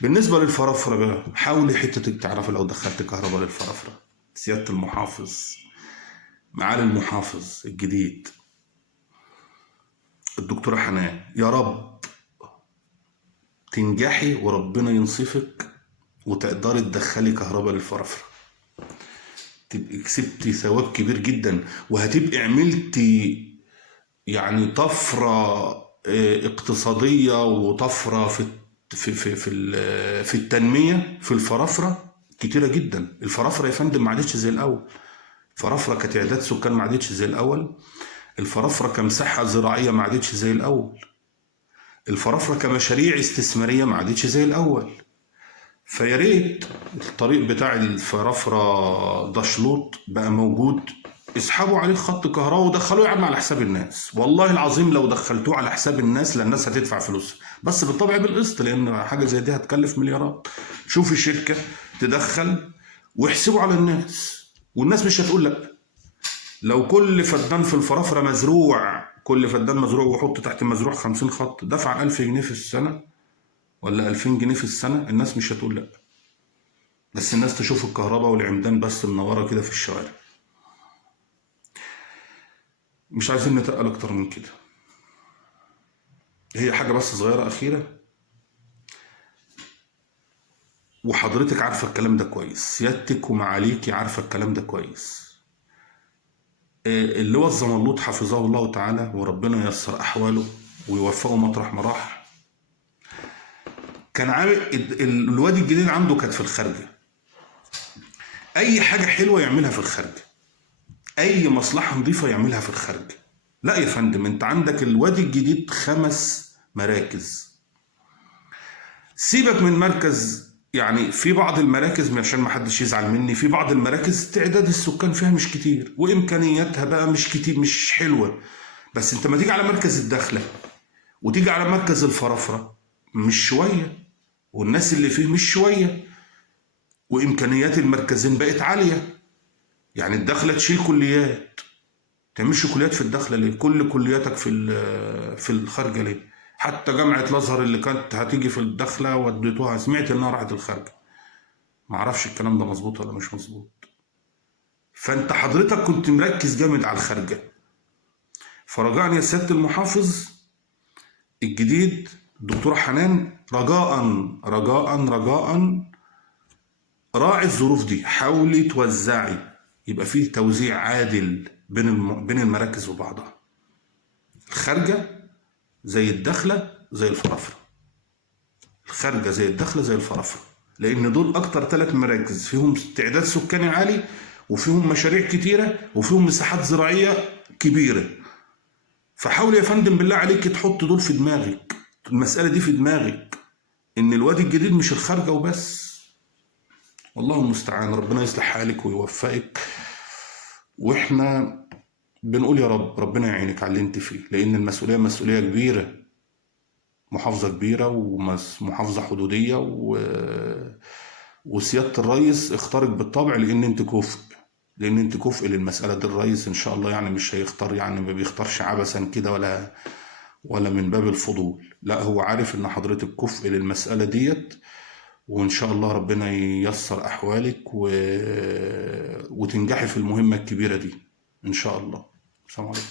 بالنسبة للفرافرة بقى، حاولي حتتك تعرفي لو دخلت كهرباء للفرافرة. سيادة المحافظ، معالي المحافظ الجديد الدكتورة حنان، يا رب تنجحي وربنا ينصفك وتقدري تدخلي كهرباء للفرافرة، تبقي كسبتي ثواب كبير جدا، وهتبقي عملتي يعني طفرة اقتصادية، وطفرة في التنمية في الفرافرة كتيرة جدا. الفرافرة يا فندم ما عادتش زي الأول. الفرافرة كتعداد سكان ما عادتش زي الأول. الفرافرة كمساحة زراعية ما عادتش زي الأول. الفرافرة كمشاريع استثمارية ما عادتش زي الأول. فيا ريت الطريق بتاع الفرافرة دشلوط بقى موجود، اسحبوا عليه خط كهرباء ودخلوه يا عم على حساب الناس. والله العظيم لو دخلتوه على حساب الناس لان الناس هتدفع فلوس، بس بالطبع بالقسط، لان حاجه زي دي هتكلف مليارات. شوفي شركه تدخل واحسبوا على الناس، والناس مش هتقول لا. لو كل فدان في الفرافره مزروع، كل فدان مزروع وحط تحت المزروع 50 خط، دفع 1000 جنيه في السنه ولا 2000 جنيه في السنه، الناس مش هتقول لا. بس الناس تشوف الكهرباء والعمدان بس منوره كده في الشوارع. مش عايزين نتقل اكتر من كده. هي حاجه بس صغيره اخيره، وحضرتك عارفه الكلام ده كويس، سيادتك ومعاليكي عارفه الكلام ده كويس. اللي هو الزمرلوط حفظه الله تعالى وربنا ييسر احواله ويوفقه مطرح ما راح، كان عامل الوادي الجديد عنده كانت في الخارجه. اي حاجه حلوه يعملها في الخارجه، اي مصلحه نظيفه يعملها في الخارجه. لا يا فندم، انت عندك الوادي الجديد 5 مراكز. سيبك من مركز، يعني في بعض المراكز عشان ما حدش يزعل مني، في بعض المراكز تعداد السكان فيها مش كتير وامكانياتها بقى مش كتير، مش حلوه. بس انت ما تيجي على مركز الداخله وتيجي على مركز الفرافره، مش شويه، والناس اللي فيه مش شويه، وامكانيات المركزين بقت عاليه. يعني الداخله تشيل كليات، تعملش كليات في الداخله ليه؟ كل كلياتك في الخارجه ليه؟ حتى جامعه الازهر اللي كانت هتيجي في الداخله وديتوها، سمعت انها راحت الخارجه. معرفش الكلام ده مظبوط ولا مش مظبوط. فانت حضرتك كنت مركز جامد على الخارجه. فرجاء يا سياده المحافظ الجديد الدكتوره حنان، رجاء رجاء رجاء راعي الظروف دي، حاولي توزعي، يبقى فيه توزيع عادل بين المراكز وبعضها. الخارجه زي الداخله زي الفرافره، الخارجه زي الداخله زي الفرافره، لان دول اكتر 3 مراكز فيهم تعداد سكاني عالي، وفيهم مشاريع كتيره، وفيهم مساحات زراعيه كبيره. فحاول يا فندم بالله عليك تحط دول في دماغك، المساله دي في دماغك، ان الوادي الجديد مش الخارجه وبس. والله المستعان، ربنا يصلح حالك ويوفقك. واحنا بنقول يا رب ربنا يعينك على اللي انت فيه، لان المسؤوليه مسؤوليه كبيره، محافظه كبيره ومحافظه حدوديه وسياده الرئيس اختارك بالطبع لان انت كفء، لان انت كفء للمساله دي. الرئيس ان شاء الله يعني مش هيختار، يعني ما بيختارش عبثا كده ولا من باب الفضول، لا هو عارف ان حضرتك كفء للمساله ديت. وان شاء الله ربنا ييسر احوالك وتنجحي في المهمه الكبيره دي ان شاء الله. السلام عليكم.